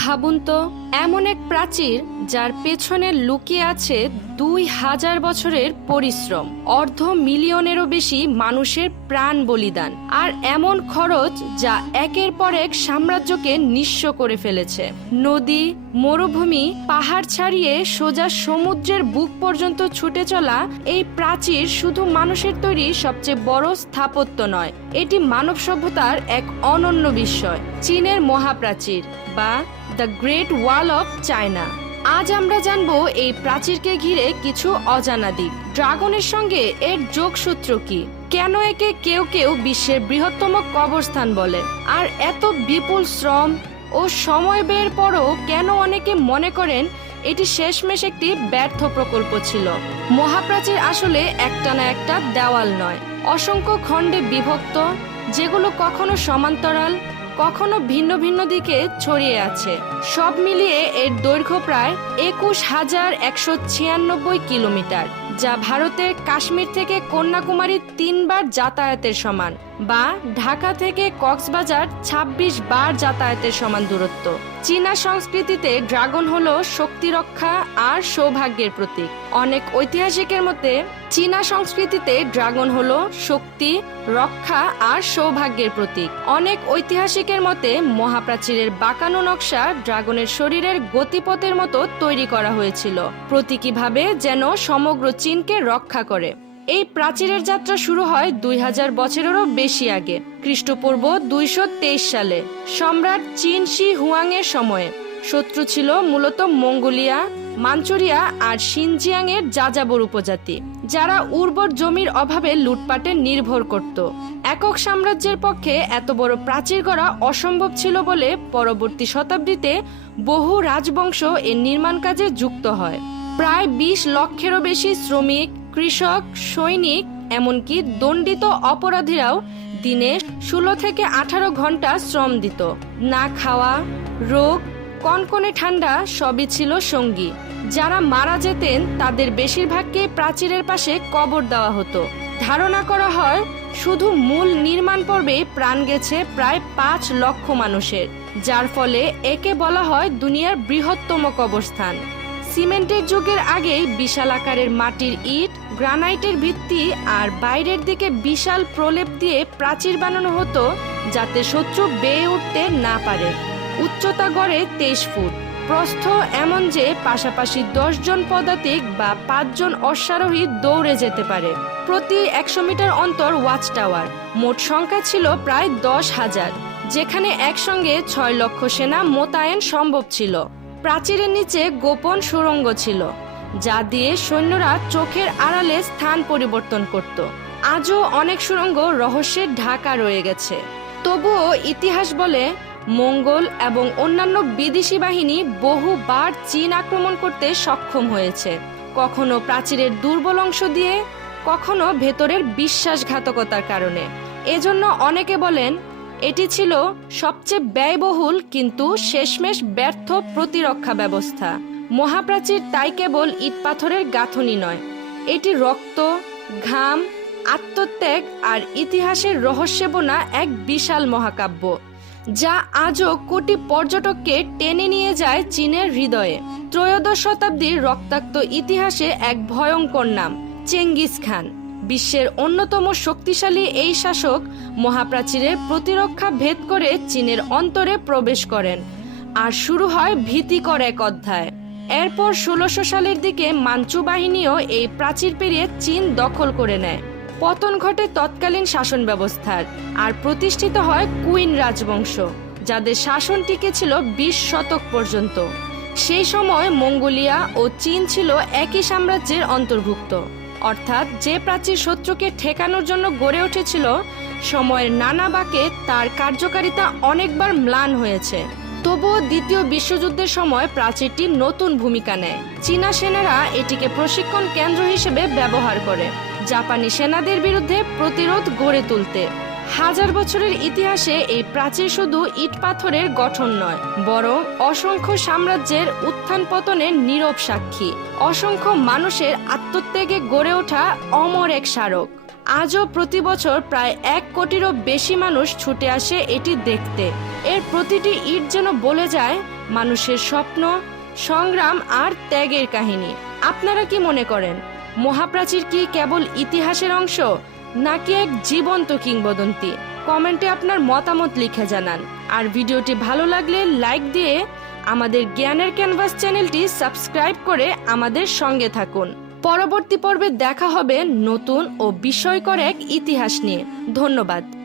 ভাবুন তো এমন এক প্রাচীর যার পেছনে লুকিয়ে আছে দুই হাজার বছরের পরিশ্রম, অর্ধ মিলিয়নেরও বেশি মানুষের প্রাণ বলিদান, আর এমন খরচ যা একের পর এক সাম্রাজ্যকে নিঃস্ব করে ফেলেছে। নদী, মরুভূমি, পাহাড় ছাড়িয়ে সোজা সমুদ্রের বুক পর্যন্ত ছুটে চলা এই প্রাচীর শুধু মানুষের তৈরি সবচেয়ে বড় স্থাপত্য নয়, এটি মানব সভ্যতার এক অনন্য বিস্ময়, চীনের মহাপ্রাচীর বা the great wall of China. আজ আমরা জানব এই প্রাচীরকে ঘিরে কিছু অজানা দিক। ড্রাগনের সঙ্গে এর যোগসূত্র কি? কেন একে কেউ কেউ বিশ্বের বৃহত্তম কবরস্থান বলে? আর এত বিপুল শ্রম ও সময় ব্যয়ের পরও কেন অনেকে মনে করেন এটি শেষমেশ একটি ব্যর্থ প্রকল্প ছিল? মহাপ্রাচীর আসলে একটা না একটা দেওয়াল নয়। অসংখ্য খণ্ডে বিভক্ত, যেগুলো কখনো সমান্তরাল কখনো ভিন্ন ভিন্ন দিকে ছড়িয়ে আছে। সব মিলিয়ে এর দৈর্ঘ্য প্রায় একুশ হাজার একশো ছিয়ানব্বই কিলোমিটার। যা ভারতের কাশ্মীর থেকে কন্যাকুমারী তিনবার যাতায়াতের সমান বা ঢাকা থেকে কক্সবাজার ২৬ বার যাতায়াতের সমান দূরত্ব। চীনা সংস্কৃতিতে ড্রাগন হল শক্তি রক্ষা আর সৌভাগ্যের প্রতীক। অনেক ঐতিহাসিকের মতে, চীনা সংস্কৃতিতে ড্রাগন হল শক্তি, রক্ষা আর সৌভাগ্যের প্রতীক। অনেক ঐতিহাসিকের মতে, মহাপ্রাচীরের বাঁকানো নকশা ড্রাগনের শরীরের গতিপথের মতো তৈরি করা হয়েছিল। প্রতীকীভাবে যেন সমগ্র চীনকে রক্ষা করে। এই প্রাচীরের যাত্রা শুরু হয় দুই হাজার বছরেরও বেশি আগে, খ্রিস্টপূর্ব দুইশো তেইশ সালে, সম্রাট চীন শি হুয়াং এর সময়ে। শত্রু ছিল মূলত মঙ্গোলিয়া, মাঞ্চুরিয়া আর সিনজিয়াং এর যাযাবর উপজাতি, যারা উর্বর জমির অভাবে লুটপাটে নির্ভর করত। একক সাম্রাজ্যের পক্ষে এত বড় প্রাচীর করা অসম্ভব ছিল বলে পরবর্তী শতাব্দীতে বহু রাজবংশ এর নির্মাণ কাজে যুক্ত হয়। প্রায় বিশ লক্ষেরও বেশি শ্রমিক, কৃষক, সৈনিক, এমনকি দণ্ডিত অপরাধীরাও দিনে ষোলো থেকে আঠারো ঘণ্টা শ্রম দিত। না খাওয়া, রোগ, কনকনে ঠান্ডা সবই ছিল সঙ্গী। যারা মারা যেতেন, তাদের বেশিরভাগকে প্রাচীরের পাশে কবর দেওয়া হতো। ধারণা করা হয়, শুধু মূল নির্মাণ পর্বে প্রাণ গেছে প্রায় পাঁচ লক্ষ মানুষের, যার ফলে একে বলা হয় দুনিয়ার বৃহত্তম কবরস্থান। সিমেন্টের যুগের আগেই বিশাল আকারের মাটির ইট, গ্রানাইটের ভিত্তি আর বাইরের দিকে বিশাল প্রলেপ দিয়ে প্রাচীর বানানো হতো যাতে শত্রু বেয়ে উঠতে না পারে। উচ্চতা গড়ে তেইশ ফুট। প্রস্থ এমন যে পাশাপাশি জন পদাতিক বা পাঁচজন অশ্বারোহী দৌড়ে যেতে পারে। প্রতি একশো মিটার অন্তর ওয়াচ টাওয়ার। মোট সংখ্যা ছিল প্রায় দশ হাজার। যেখানে একসঙ্গে ছয় লক্ষ সেনা মোতায়েন সম্ভব ছিল। প্রাচীরের নিচে গোপন সুড়ঙ্গ ছিল, যা দিয়ে সৈন্যরা চোখের আড়ালে স্থান পরিবর্তন করত। আজও অনেক সুড়ঙ্গ রহস্যের ঢাকা রয়ে গেছে। তবুও ইতিহাস বলে, মঙ্গল এবং অন্যান্য বিদেশি বাহিনী বহুবার চীন আক্রমণ করতে সক্ষম হয়েছে। কখনো প্রাচীরের দুর্বল অংশ দিয়ে, কখনো ভেতরের বিশ্বাসঘাতকতার কারণে। এজন্য অনেকে বলেন এটি ছিল সবচেয়ে ব্যয়বহুল কিন্তু শেষমেশ ব্যর্থ প্রতিরক্ষা ব্যবস্থা। মহাপ্রাচীর তাই কেবল ইট পাথরের গাঁথনি নয়, এটি রক্ত, ঘাম, আত্মত্যাগ আর ইতিহাসের রহস্যে বোনা এক বিশাল মহাকাব্য, যা আজও কোটি পর্যটককে টেনে নিয়ে যায় চীনের হৃদয়ে। ত্রয়োদশ শতাব্দীর রক্তাক্ত ইতিহাসে এক ভয়ঙ্কর নাম, চেঙ্গিস খান। বিশ্বের অন্যতম শক্তিশালী এই শাসক মহাপ্রাচীরের প্রতিরক্ষা ভেদ করে চীনের অন্তরে প্রবেশ করেন। আর শুরু হয় ভীতিকর এক অধ্যায়। এরপর ষোলোশো সালের দিকে মাঞ্চু বাহিনীও এই প্রাচীর পেরিয়ে চীন দখল করে নেয়। পতন ঘটে তৎকালীন শাসন ব্যবস্থার, আর প্রতিষ্ঠিত হয় কুইন রাজবংশ, যাদের শাসন টিকেছিল বিশ শতক পর্যন্ত। সেই সময় মঙ্গোলিয়া ও চীন ছিল একই সাম্রাজ্যের অন্তর্ভুক্ত। অর্থাৎ যে প্রাচীর শত্রুকে ঠেকানোর জন্য গড়ে উঠেছিল, সময়ের নানা বাঁকে তার কার্যকারিতা অনেকবার ম্লান হয়েছে। তবুও দ্বিতীয় বিশ্বযুদ্ধের সময় প্রাচীরটি নতুন ভূমিকা নেয়। চীনা সেনারা এটিকে প্রশিক্ষণ কেন্দ্র হিসেবে ব্যবহার করে। জাপানি সেনাদের বিরুদ্ধে প্রতিরোধ গড়ে তুলতে। হাজার বছরের ইতিহাসে এই প্রাচীর শুধু ইট পাথরের গঠন নয়, বরং অসংখ্য সাম্রাজ্যের উত্থান পতনের নীরব সাক্ষী, অসংখ্য মানুষের আত্মত্যাগে গড়ে ওঠা অমর এক স্মারক। আজও প্রতি বছর প্রায় এক কোটিরও বেশি মানুষ ছুটে আসে এটি দেখতে। এর প্রতিটি ইট যেন বলে যায় মানুষের স্বপ্ন, সংগ্রাম আর ত্যাগের কাহিনী। আপনারা কি মনে করেন, মহাপ্রাচীর কি কেবল ইতিহাসের অংশ? নাকি এক জীবন্ত কিংবদন্তি? কমেন্টে আপনার মতামত লিখে জানান। আর ভিডিওটি ভালো লাগলে লাইক দিয়ে আমাদের জ্ঞানের ক্যানভাস চ্যানেলটি সাবস্ক্রাইব করে আমাদের সঙ্গে থাকুন। পরবর্তী পর্বে দেখা হবে নতুন ও বিষয়কর এক ইতিহাস নিয়ে। ধন্যবাদ।